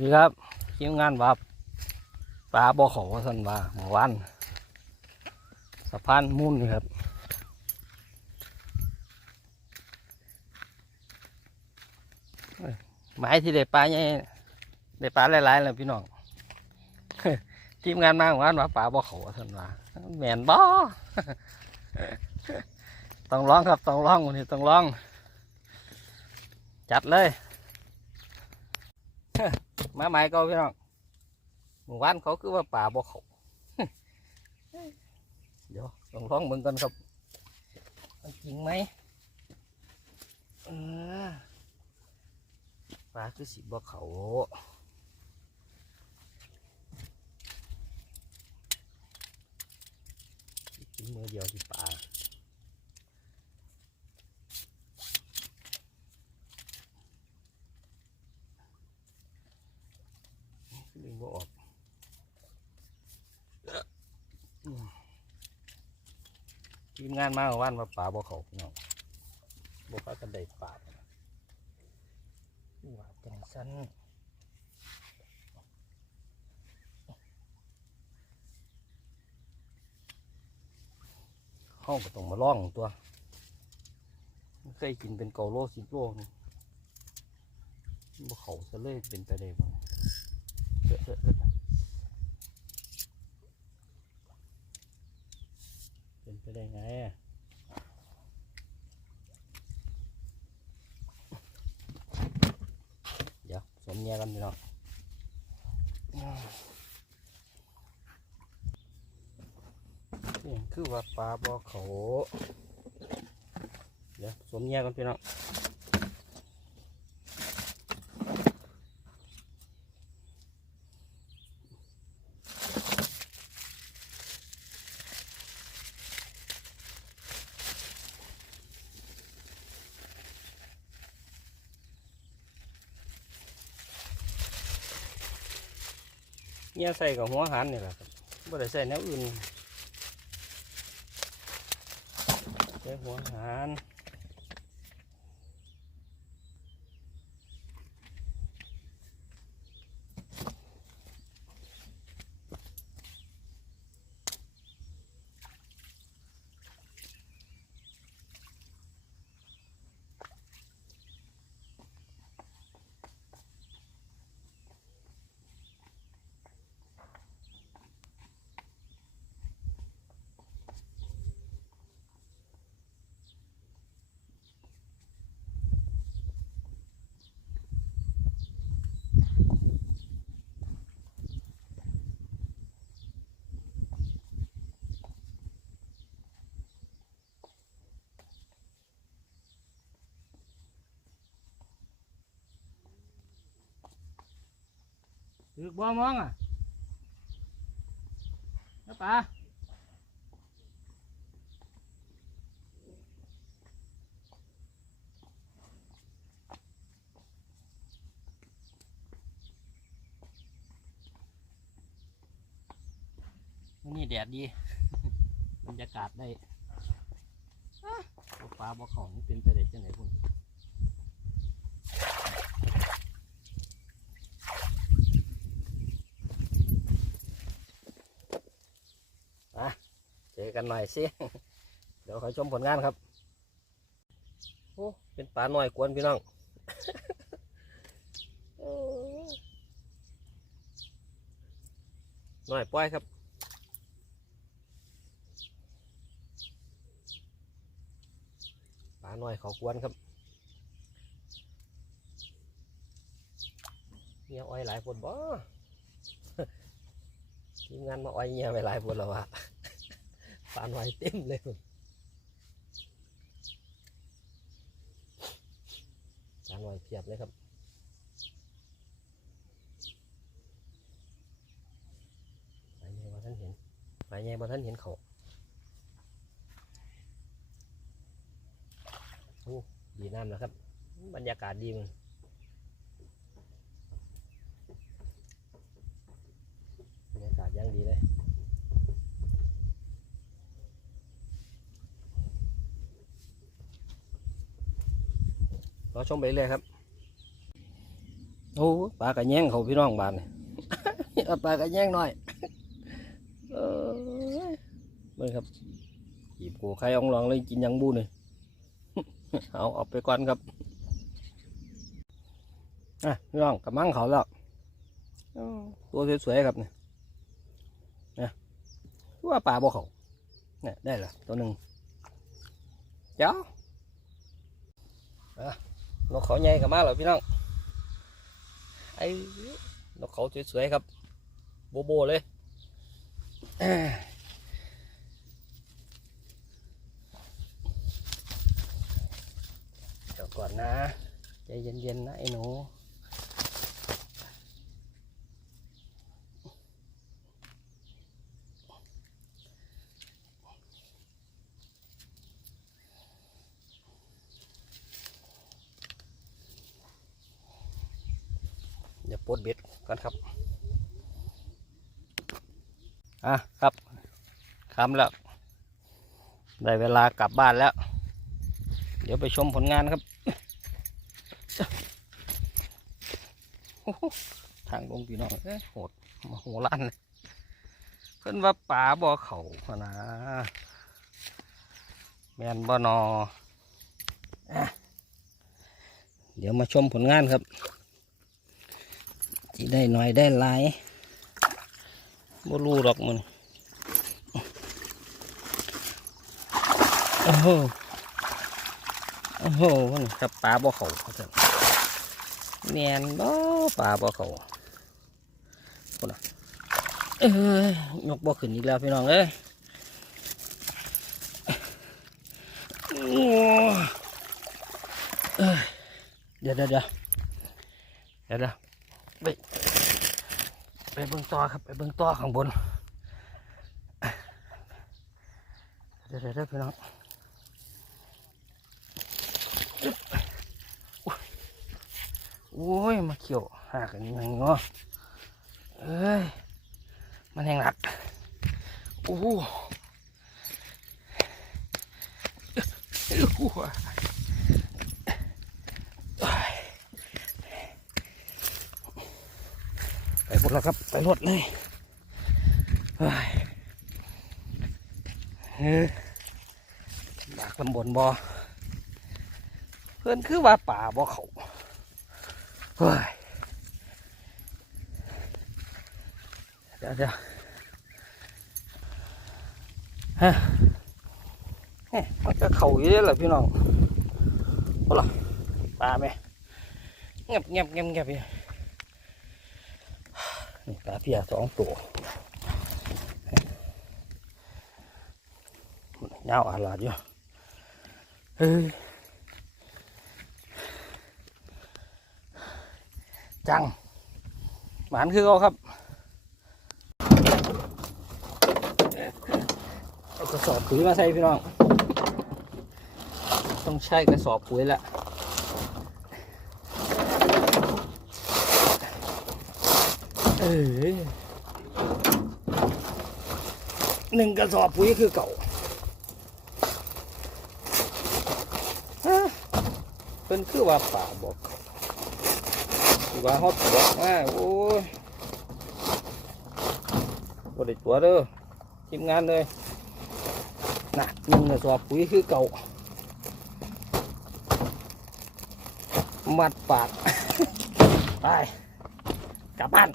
นี่ครับทีมงานว่าปลาบ่อเขาสันว่าเมื่อวานสะพานมุ่นนี่ครับเอ้ยหมายที่ได้ปลาใหญ่ได้ปลาหลายๆแล้วพี่น้องทีมงานมาเมื่อวานว่าปลาบ่อเขาสันว่าแมนบ่ต้องร้องครับต้องร้องวันนี้ต้องร้อง จัดเลย มาใหม่ก็พี่น้องหมู่บ้านเขาคือว่าป่าบ่เขาเดี๋ยวต้องร้องเบิ่งกันครับจริงไหมเออปลาคือสิบ่เขากินมือเดียวที่ปลาดึงบ่ออกอืม ทีมงานมาเมื่อว่านว่าป่าบ่เขาพี่น้องบ่พากันได้ปลาว่าจังสันห้องก็ต้องมาล่องตัวเคยกินเป็นเกาโลสิบโลนี่บ่เขาซะเลยเป็นไปได้บ่เออเออ เออเป็นไปได้ไงอะเดี๋ยวสมแยกันพี่น้องนี่คือว่าปลาบ่อเขาเดี๋ยวสวมแยกกันพี่น้อง เนี่ยใส่กับหัวหันนี่แหละครับไม่ได้ใส่แนวอื่นใส่หัวหัน ถือบ่มองอะนะป่าวันนี่แดดดี บรรยากาศได้อะบ่ฟ้าบ่เขามันเป็นไปได้จังไหนพุ่น อกันหน่อยสิเดี๋ยวขอชมผลงานครับโอ้เป็นปลาหน่อยกวนพี่น้องหน่อยปล่อยครับปลาหน่อยเขากวนครับเงี้ยอ้อยหลายคนบ่ทีมงานมาอ้อยเงี้ยไปหลายคนแล้วอะาหน่อยเต็มเลยปลาหน่อยเพียบเลยครับไปไงมาท่านเห็นไปไงมาท่านเห็นเขาโอ้ดีน้ำนะครับ บรรยากาศดีมันบรรยากาศย่างดีเลย ร อชมไปเรื่อยครับ โอ้ปลากระแยงเขาพี่น้องบ้านนี่เอาปลากระแยงหน่อยเออเบิ่งครับหยิบกูไข่อ่องรองเลยกินยังบูนี่เอาเออกไปก่อนครับอะพี่น้องกระมังเขาแล้วอ้าวตัวสวยๆครับเนี่ยเนี่ยว่าปลาบ่เขาเนี่ยได้ละตัวหนึ่งเจ้าอะ นกเขาใหญ่กับมาแล้วพี่น้องไอ้นกเขาสวยๆครับ โบโบเลยเอ้ยเดี๋ยวก่อนนะใจเย็นๆนะไอ้หนู เดี๋ยวปลดเบ็ดก่อนครับ อะครับคำแล้ว ได้เวลากลับบ้านแล้ว เดี๋ยวไปชมผลงานครับ ทางลงพี่น้องเอ้ยโหดมาโหล้านเลยเพิ่นว่าป่าบ่อเขาพนะแมนบ่อนออเดี๋ยวมาชมผลงานครับ ที่ได้น่อยได้หลายบ่รู้ดอกมันโอ้โหโอ้โหมันกับปลาบ่เขาเขาเถอะแมนบ่ปลาบ่เขาคนน่ะเอ้ยยกบ่ขึ้นอีกแล้วพี่น้องเอ้ยโอ้เอ้ยเดี๋ยวเดี๋ยวเดี๋ยวเดี๋ยวเดี๋ยว ไปเบื้องต่อครับ ไปเบื้องต่อข้างบนเดี๋ยวเดี๋ยวเดี๋ยวพี่น้องโอ้ย มาเขียวหากันยังงอเอ้ย มันแหงหนักโอ้โหโอ้โหไปหม ดแล้วครับ ไปรถเลยเฮ้ยเฮ้ยบากลำบนบอเพื่อนคือว่าป่าบ่เขาเฮ้ยเดี๋ยวเดี๋ยวฮะเฮ้ยมันก็เขาอยู่แล้วล่ะพี่น้องโอ้ล่ะปลาไหมเงียบเงียบเงียบเงียบอยู่ นี่ปลาเพียสองตัวยาวอาลาดอยู่เฮ้ยจังหมานคือเขาครับเอากระสอบปุ๋ยมาใส่พี่น้อง ต้องใช้กระสอบปุ๋ยละเอ้ย หนึ่งกระสอบปุ๋ยคือเก่าฮะเป็นคือว่าป่าบอกเขาคือว่าฮอตบอกมาโอ้ยบไดตัวเด้อทีมงานเลยน่ะหนึ่งกระสอบปุ๋ยคือเก่ามัดปาก ไป กลับบ้าน